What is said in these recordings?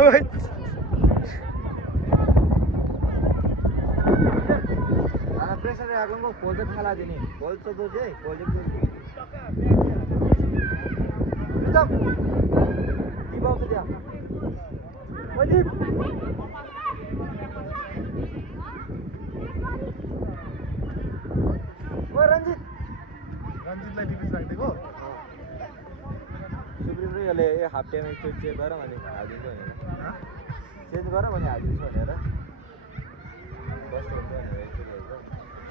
ओए ana pressure agungo project khala dini ball to do je project to Ridham deep out dia oi deep oi Ranjit रञ्जितलाई defence राख्दिएको Supreme ले half time change गर भने हालिदिन्छ भनेर change गर भने हालिदिन्छ भनेर कस्तो हुन्छ भनेर यस्तो भयो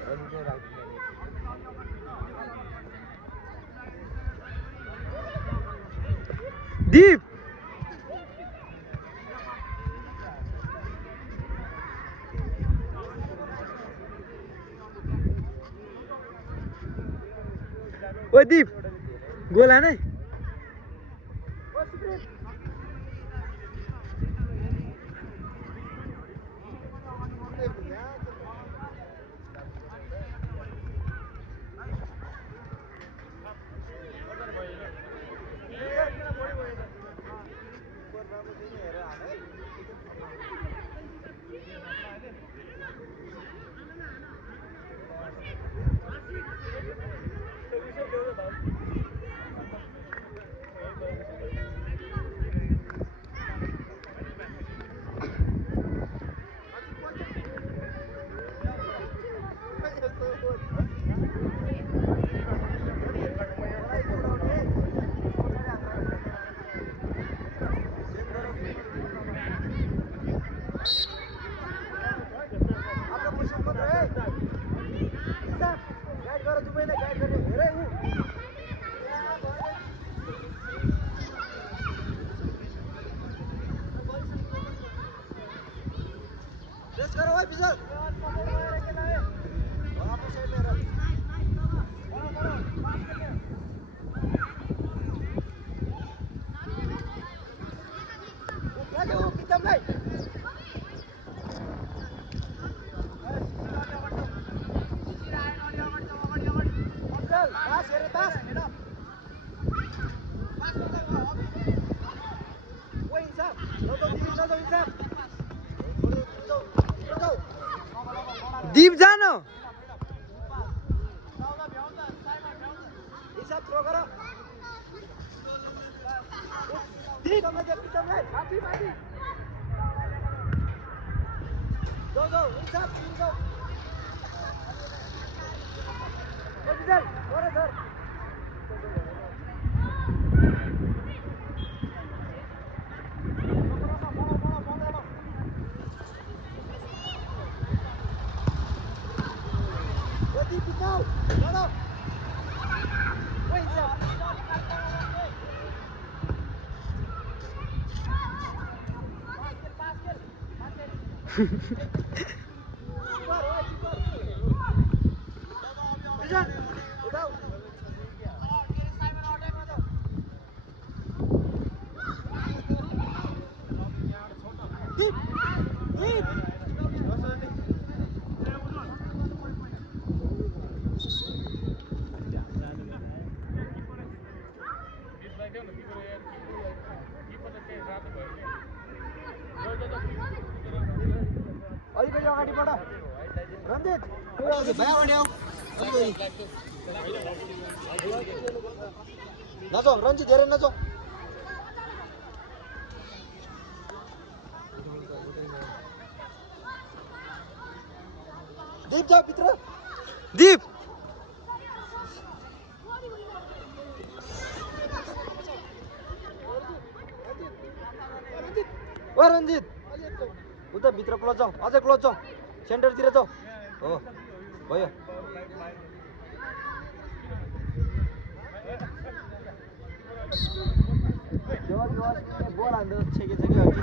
रञ्जित नै राखिदिन्छ दीप ओए दीप गोल हाने दीप जानो हिसाब थ्रो गर दीप जाऊ हिसाब तीन जाऊ बिजल गर सर अलिकति अगाडिबाट रञ्जित नजाऊ रञ्जित धेरै नजाऊ दीप जाऊ भित्र दीप ओ रञ्जित उता भित्र क्लोज जाऊ अझै क्लोज जाऊ सेन्टरतिर जाऊ हो भयो बोल हाल्नु छेके हो कि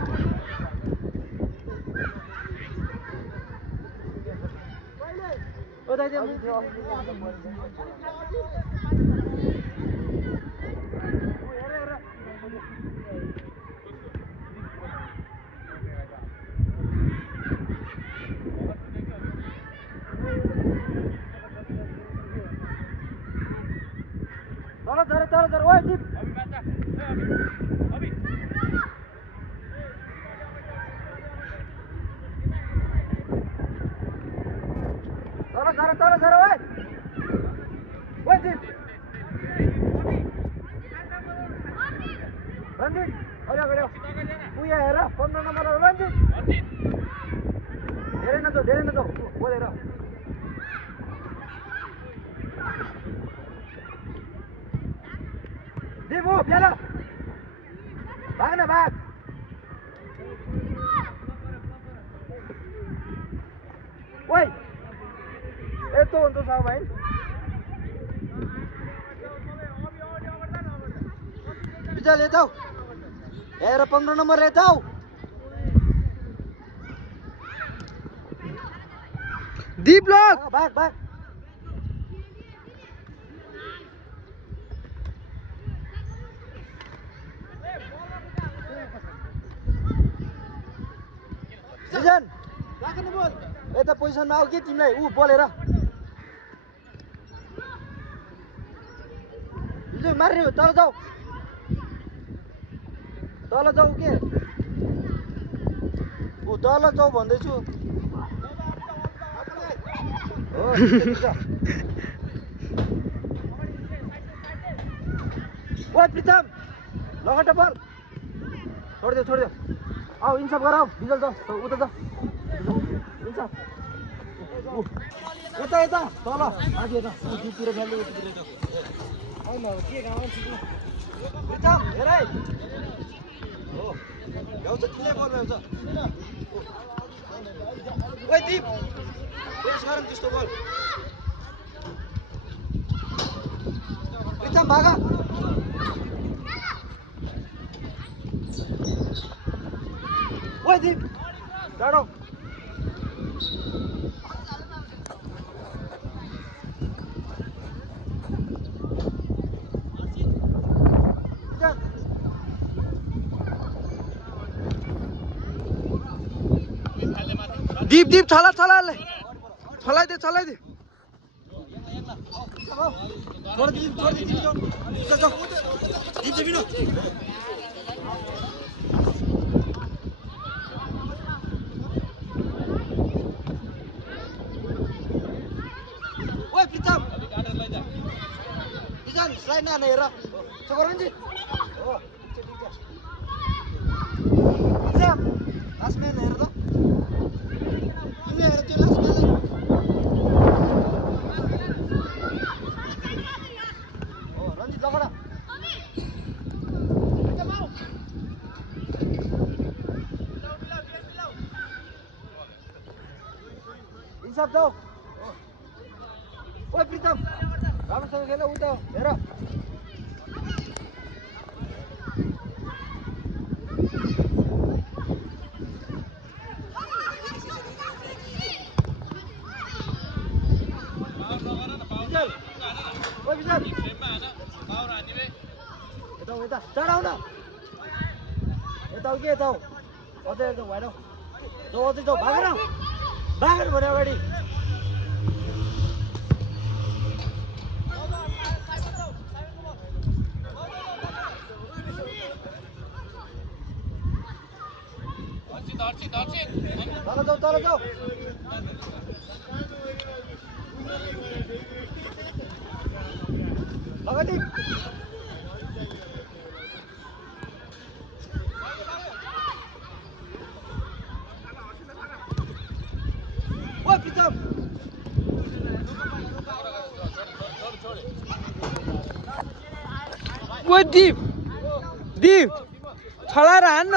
ओ दाइ चलो ओए दीप रञ्जित अरे अगाडि उयो हेर 15 नम्बर हो रञ्जित धेरै नजाऊ बोलेर दिबु बेला भाग न भाग ओइ यस्तो हुन्छ साहब भाइ विजय ले जाऊ हेर 15 नम्बर ले जाऊ दीप लोग भाग भाग सिजन यता पोजिसनमा आऊ के तिमीलाई ऊ बोलेर हिजो मार्ने हो तल जाऊ के ऊ तल जाऊ भन्दैछु हो ओ प्रितम लगट बल छोडिदेऊ आऊ इन्साफ गर आऊ बिजल जाऊ उता जा इन्साफ यता तल माथि यता उतिर भ्याल्नु उतिर जाऊ होइन के गाउँ प्रितम हेर है हो भ्याउँछ तिमीलाई बल भ्याउँछ ओइ दीप पेस गरौँ त्यस्तो बल प्रितम भागा ओइ दीप डाँडो दीप छला छलाइदे छोड़ दीप जाऊ दीप बिनो ओइ प्रितम बिजन स्लाइड न हेर चोकर रञ्जित हो प्रितम लास्ट म्यान हेर त तिमीले हेर त्यो लास्ट म्यान हो रञ्जित लगडा इन्साफ जाऊ ओइ प्रितम राम्रोसँग खेल उता हेर यता चढाउ न यता के यता अझै एकदम भएन जाऊ अझै जाऊ भागेर भने अगाडि तल जाऊ अगाडि ओ प्रितम ओ दीप छलाएर हान्न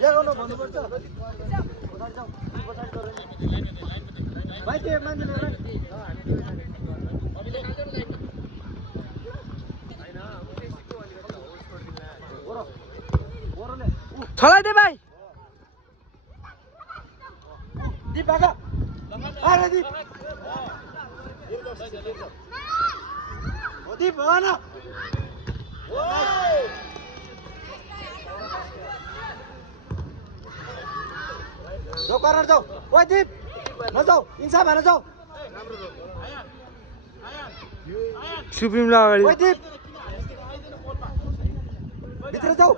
देखाउनु भन्नुपर्छ भाइ त्यो मान्छेले छलाइदे भाइ दीप भागा अरे दीप दीप भएन जाऊ कर्नर जाऊ ओइ दीप नजाऊ इन्साफ भएर जाऊ सुप्रिमलाई अगाडि ओइ दीप भित्र जाऊ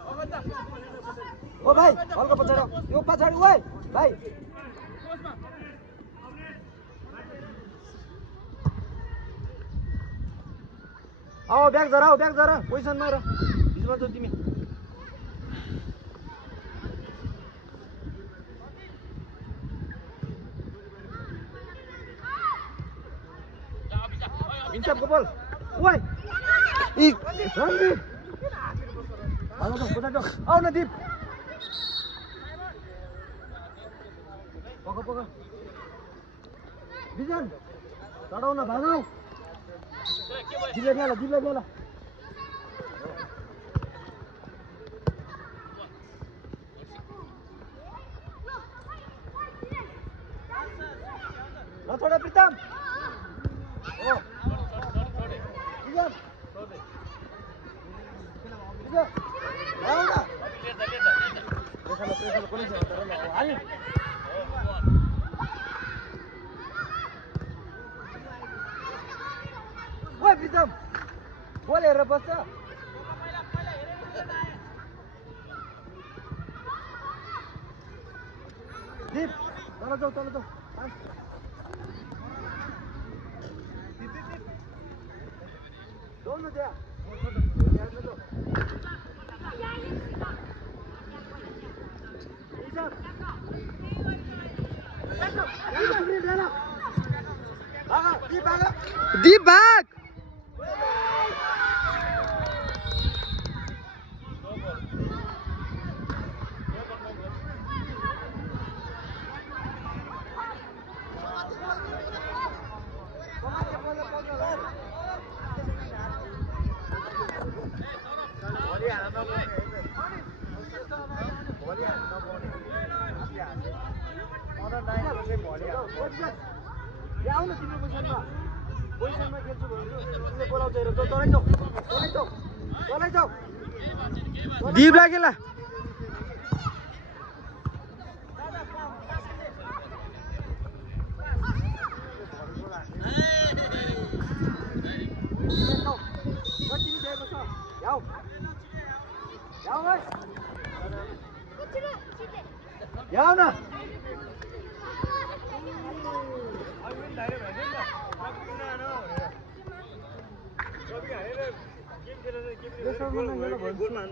ओ भाइ हल्का पछाडि यो पछाडि ओइ भाइ आओ ब्याग झर पोजिसनमा र बिचमा छ तिमी इन्साफको बल ओइ रणदीप आऊ न दीप पक बिजन चढाउ न भागौ दिपलाई गेला ल छोड प्रितम ओ बिजन आऊ न प्रेसर कुनै छ हाल ओइ प्रितम बोल हेरेर बस्छ दीप तल जाऊ जाऊ न त्यहाँ दीप भाग आउन तिम्रो पोजिसनमा खेल्छु भने बोलाउँछ हेर तलै जाऊ दीप लागेला जाऊ न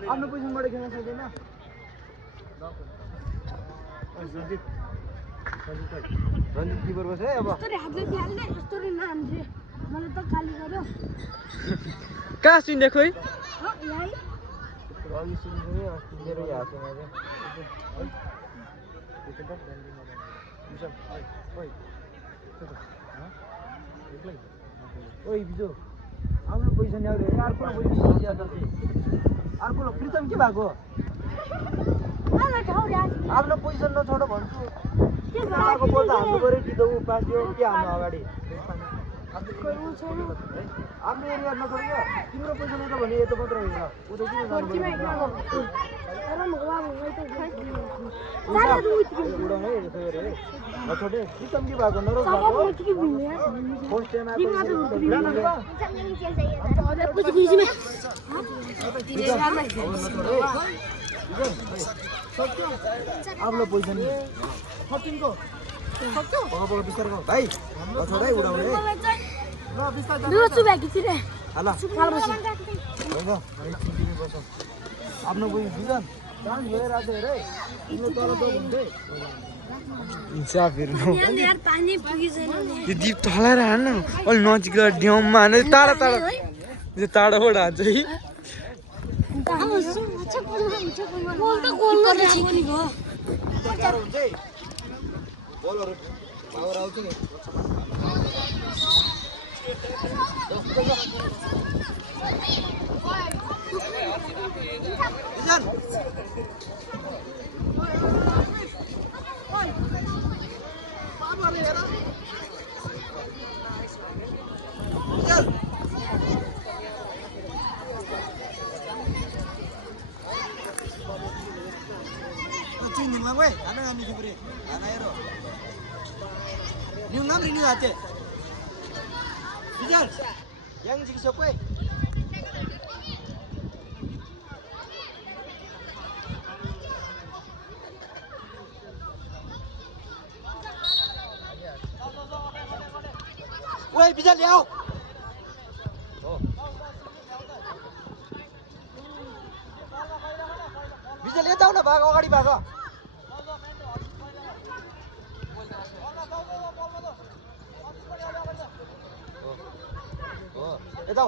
आफ्नो पोजिसनबाट खेल्न सक्दैन रञ्जित किपर बस है अब कहाँ सुन्दै खोइ ओइ बिजो आफ्नो पोजिसन अर्को प्रितम के भएको आफ्नो पोजिसन नछोड भन्छु बोल त हाम्रो गऱ्यो कि त ऊ पास दियो के हाल्नु अगाडि आफ्नो एरिया नछोड क्या तिम्रो पोजिसन यता भने यता मात्र होइन उता किन उडाउने यसो गरे नछोडे प्रितम के भएको नरोज आफ्नो पोजिसन बिस्तार भाइ नछोडै उडाउने आफ्नो पोजिसन डान्स भइरहेको हेर तिम्रो तल त हुन्थे यो दीप तलाएर हान्न अलि नजिक ड्याममा हान्दै टाढा टाढाबाट हान्छ है पावर आउँछ नि Weh, ana ngami jubri. Ana ero. Ni ngam rini ate. Bijal. Yang jig sokwe. Weh, Bijal yau. Oh. अगाडि भाग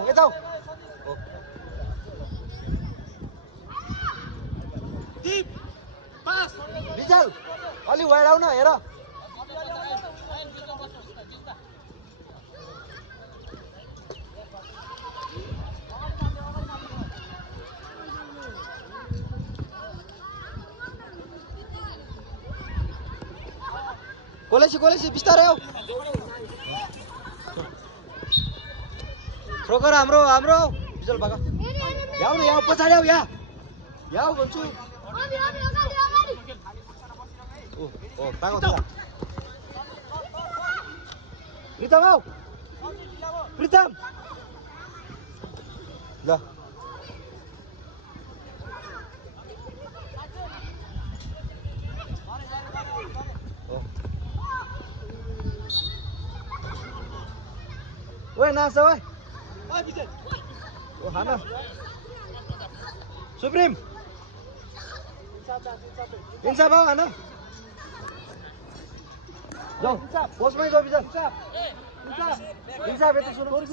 यता विजल अलि वाइड आउन हेर कोलेसी बिस्तारै आऊ थ्रो गर हाम्रो विजल भाग याऊ न याऊ पछाडि आऊ याऊ भन्छु ओ भाग प्रितम आऊ प्रितम ल ओए नाच ओए ओ हाना सुप्रिम इन्साफ आओ हाना जाऊ पोस्टमै जाऊ बिजल इन्साफ यता सुरु पोस्ट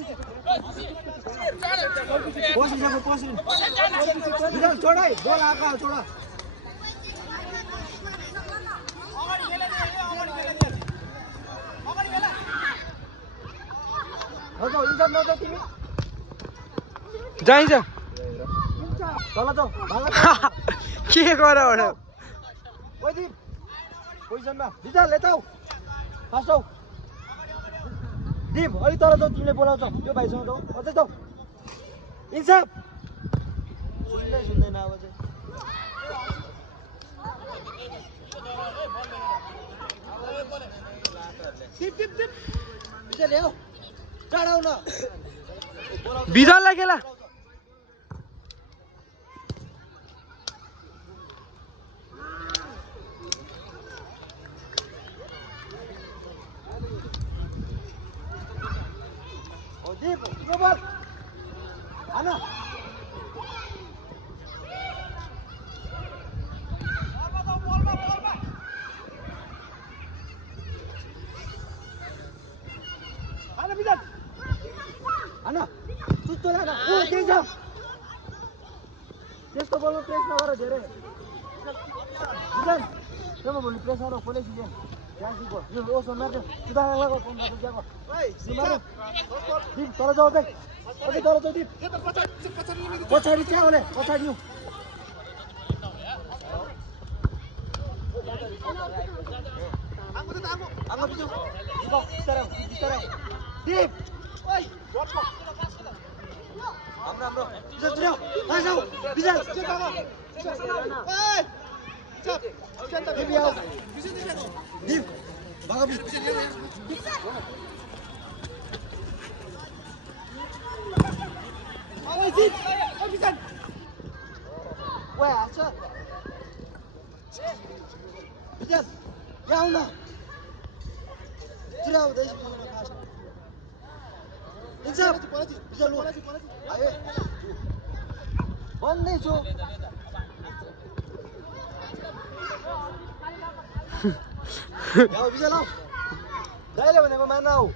बिजल छोडाइ बोल आका छोडा नजाऊ इन्साफ नजाऊ तिमी जाइन्छ तल जाऊ के गर ओइदिप पोजिसनमा बिजल यता आऊ फास्ट आऊ दिप अलि तल जाऊ तिमीले बोलाउँछौ त्यो भाइसँग जाऊ अझै जाऊ इन्साफ सुन्दैन अब चाहिँ बिजल ल्याऊ चाँडाउ न बिजललाई केला दिप यो बल हान बिजल हान चुच्चो लान ओ त्यही छ त्यस्तो बलमा प्रेस नगर धेरै बिजल त्यसमा भोलि प्रेस गर पोलेसी ल्या जान्सीको यो ओसो मार्छ सुधा लगाऊ फोन गर्दै जाको दिप तल जाऊ अझै तल जाऊ दिप पछाडि चाहिँ आउने पछाडि दिप हाम्रो बिजल दिप भाग ओए हाल्छ बिजल यहाँ आउन चिराउँदैछ बिजल आयो भन्दैछु बिजल आऊ दाइले भनेको मान आऊ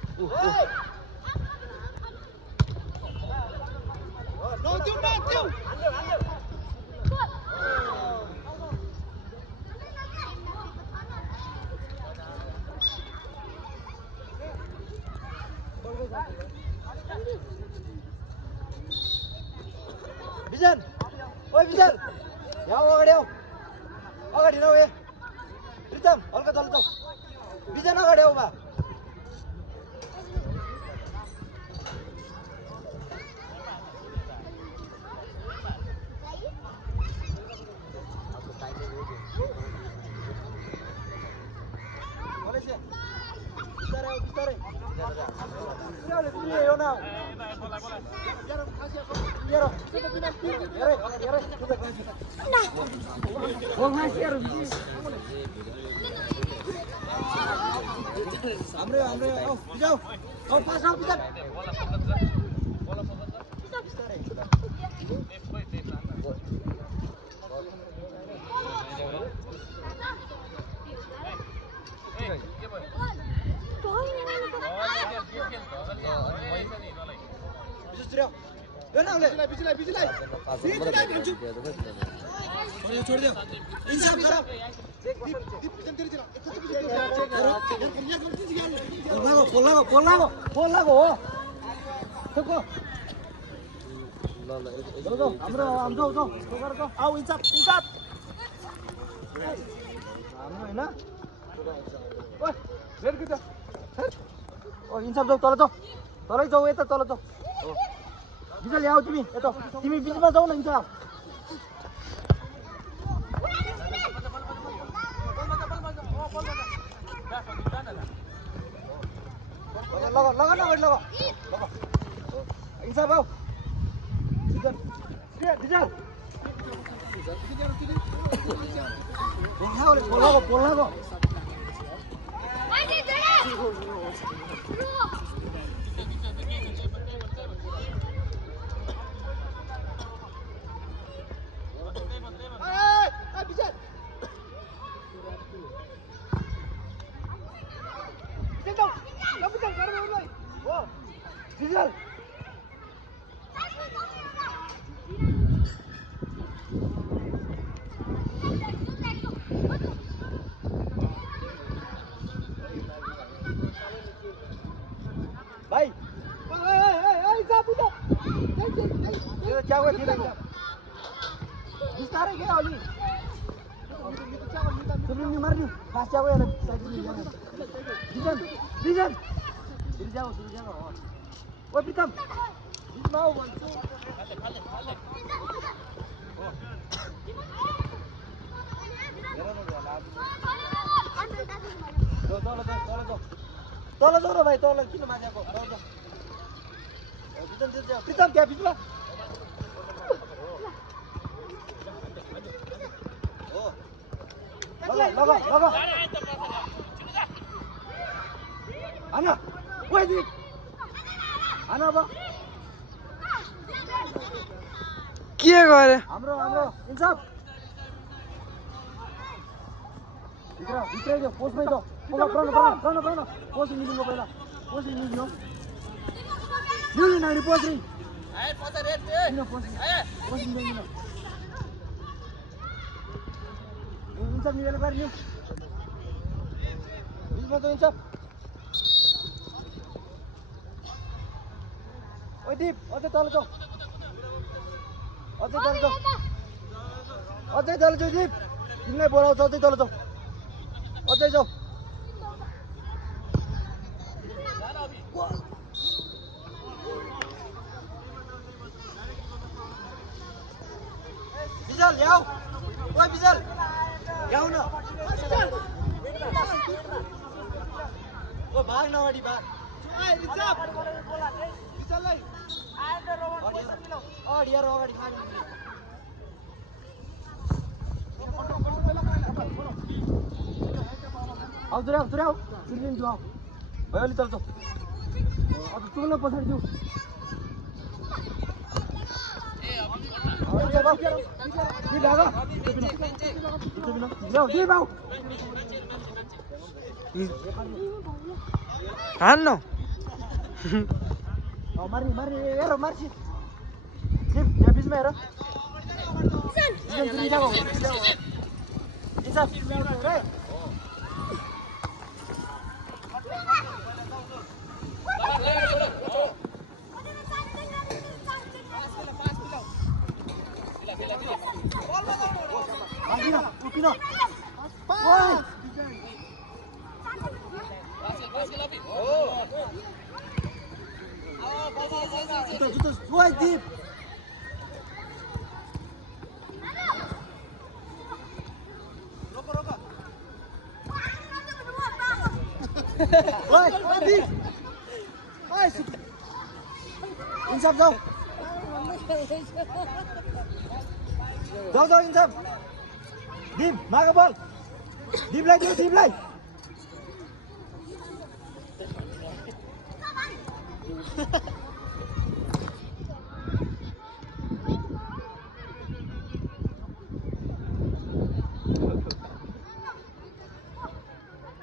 बिजन ओए बिजन यहाँ अगाडि आऊ अगाडि नौ ए प्रितम हल्का तल जाऊ बिजन अगाडि आऊ बा बिस्तारै यो न हाम्रो आऊ जाऊ आऊ पास आऊ बिजन दूसरे यो ना ले बिजलाई छोड़ दे इंसाफ करो बोल लागो हो देखो लो हाम्रो जाऊ आऊ इंसाफ हाम्रो हैन ओइ रेड किता ओ इंसाफ जाऊ तलै जाऊ यता तल जाऊ बिजल आऊ तिमी बिचमा जाऊ न इंसाफ लगा इंसाफ आओ बिजल बोल लागो बिजल भाई क्या हुआ बिस्तारै क्या अलि सुनिनी मार्नु फास जाऊ यार बिजन जाऊ ओ प्रीतम बिचमा आऊ भन्छु तल जाऊ न भाइ तल किन माथि प्रीतम क्या बिचमा लगा आना ओइ दी आना अब के गरे हाम्रो इन्साफ भित्र जाऊ पोस्टमै जाऊ प्रण पोस्ट मिल्नु पहिला पोस्ट मिल्नु नानी पोस्ट मिल्नु इंसाफ निकाल कर लियो बीच में तो इंसाफ ओए दीप अझै तल जाऊ दीप तिमीलाई बोलाउँछ अझै तल जाऊ अझै जाऊ बिजल ल्याऊ ओए बिजल ल्याउ न ओ भाग न अगाडि भाग अडियार अगाडि भाग आउ दुराउ चिल्लिन जाऊ भयो अलि तल जाऊ अब चुल्न पछाडि जाऊ हान्न मार्ने हेर मार्छ यहाँ बिचमा हेर Why deep? Why deep? इंसाफ जाओ इंसाफ दीप मागा बॉल दीप लाई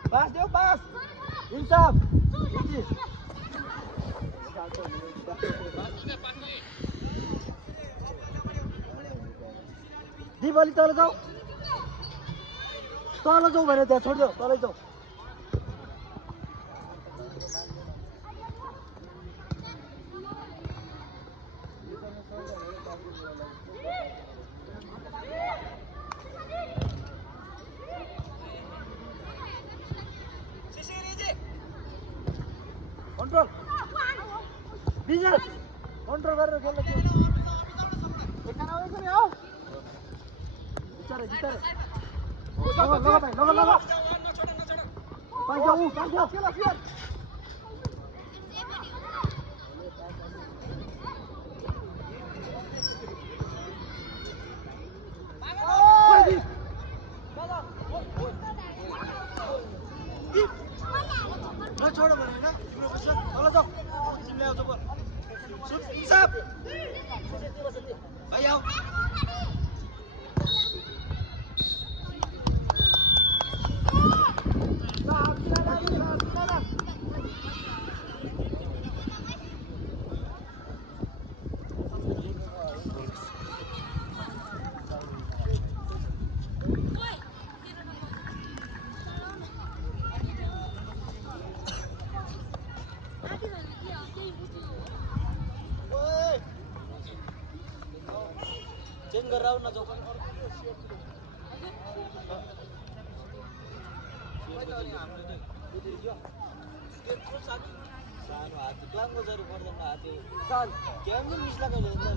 पास दो पास इंसाफ अलि तल जाऊ भने त्यहाँ छोडिदेऊ तलै जाऊ कन्ट्रोल बिजन कन्ट्रोल गरेर खेल्न के एकजना आउँछ नि हो बिचारे बिचारे लगा भाइ लगा पाइन्छ खेला फिर छोड भने हैन तिम्रो पछि तल जाऊ तिमीले आउँछ बोल सुट इन्साफ भाइ आऊ चेंज कर रहा हूँ ना जो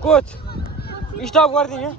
कोच स्टप गरिदिने